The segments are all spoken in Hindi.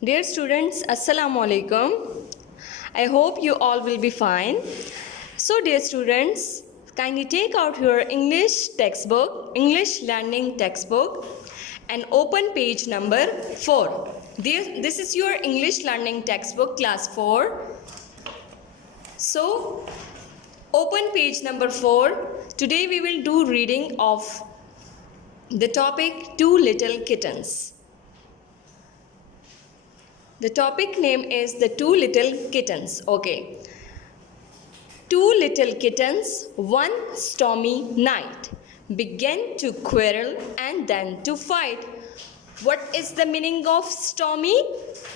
Dear students, Assalamu alaikum. I hope you all will be fine. So, dear students, kindly take out your English textbook, English learning textbook, and open page number 4. This is your English learning textbook, class 4. So, open page number 4. Today we will do reading of the topic Two Little Kittens. The topic name is The Two Little Kittens. Okay. Two little kittens, one stormy night, began to quarrel and then to fight. What is the meaning of stormy?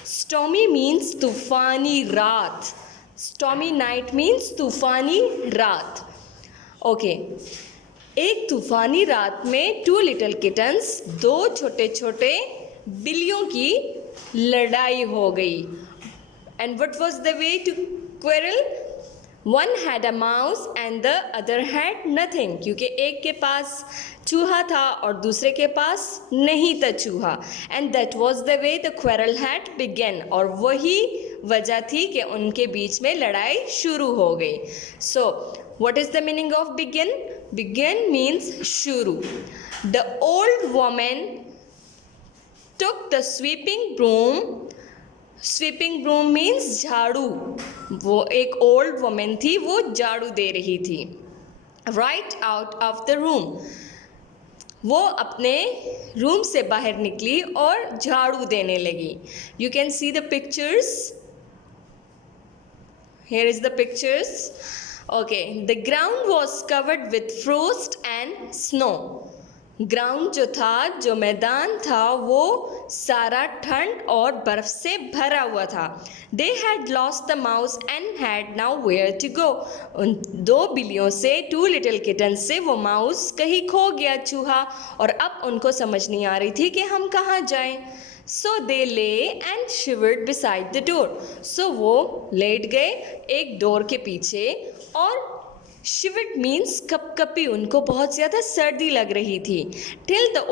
Stormy means tufani raat. Stormy night means tufani raat. Okay. एक तूफानी रात में टू लिटिल किटन्स, दो छोटे छोटे बिल्लियों की लड़ाई हो गई. And what was the way to quarrel? One had a mouse and the other had nothing. क्योंकि एक के पास चूहा था और दूसरे के पास नहीं था चूहा. And that was the way the quarrel had begun. और वही वजह थी कि उनके बीच में लड़ाई शुरू हो गई. सो what is the meaning of begin? Begin means shuru. The old woman took the sweeping broom. Sweeping broom means झाड़ू. वो एक old woman थी, वो झाड़ू दे रही थी. Right out of the room. वो अपने रूम से बाहर निकली और झाड़ू देने लगी. You can see the pictures. Here is the pictures. Okay, the ground was covered with frost and snow. Ground जो था, जो मैदान था, वो सारा ठंड और बर्फ से भरा हुआ था. They had lost the mouse and had now where to go. उन दो बिल्लियों से, टू लिटिल किटन से, वो माउस कहीं खो गया, चूहा, और अब उनको समझ नहीं आ रही थी कि हम कहाँ जाएं. So they lay and shivered beside the door. So वो लेट गए एक डोर के पीछे और shivered means कपकपी, उनको बहुत ज़्यादा सर्दी लग रही थी. Till the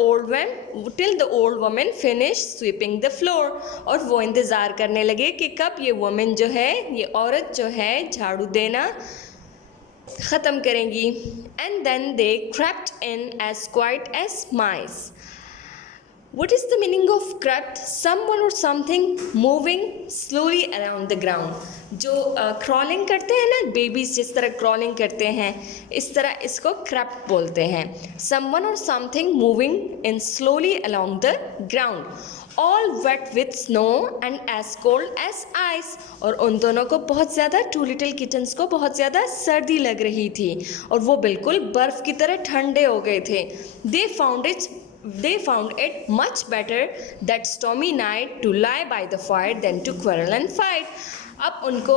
old woman finished sweeping the floor. और वो इंतज़ार करने लगे कि कब ये woman जो है, ये औरत जो है, झाड़ू देना ख़त्म करेंगी. And then they crept in as quiet as mice. What is the meaning of crept? Someone or something moving slowly around the ground. जो crawling करते हैं ना, babies जिस तरह crawling करते हैं, इस तरह इसको crept बोलते हैं. Someone or something moving in slowly along the ground. All wet with snow and as cold as ice. और उन दोनों को बहुत ज़्यादा, टू लिटिल किटन्स को बहुत ज़्यादा सर्दी लग रही थी और वो बिल्कुल बर्फ़ की तरह ठंडे हो गए थे. They found it much better that stormy night to lie by the fire than to quarrel and fight. अब उनको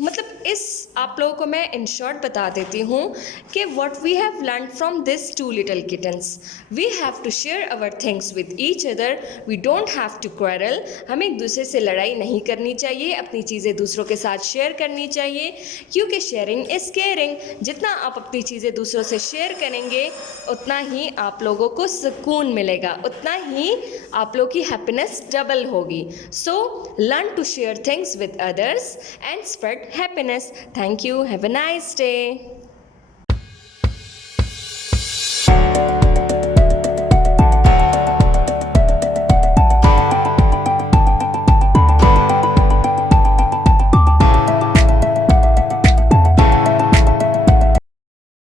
मतलब इस आप लोगों को मैं इन शॉर्ट बता देती हूँ कि what we have learned from this two little kittens. We have to share our things with each other. We don't have to quarrel. हमें एक दूसरे से लड़ाई नहीं करनी चाहिए, अपनी चीज़ें दूसरों के साथ शेयर करनी चाहिए, क्योंकि शेयरिंग इज़ केयरिंग. जितना आप अपनी चीज़ें दूसरों से शेयर करेंगे उतना ही आप लोगों को सुकून मिलेगा, उतना ही आप लोगों की हैप्पीनेस डबल होगी. So learn to share things with others and spread happiness. Thank you. Have a nice day.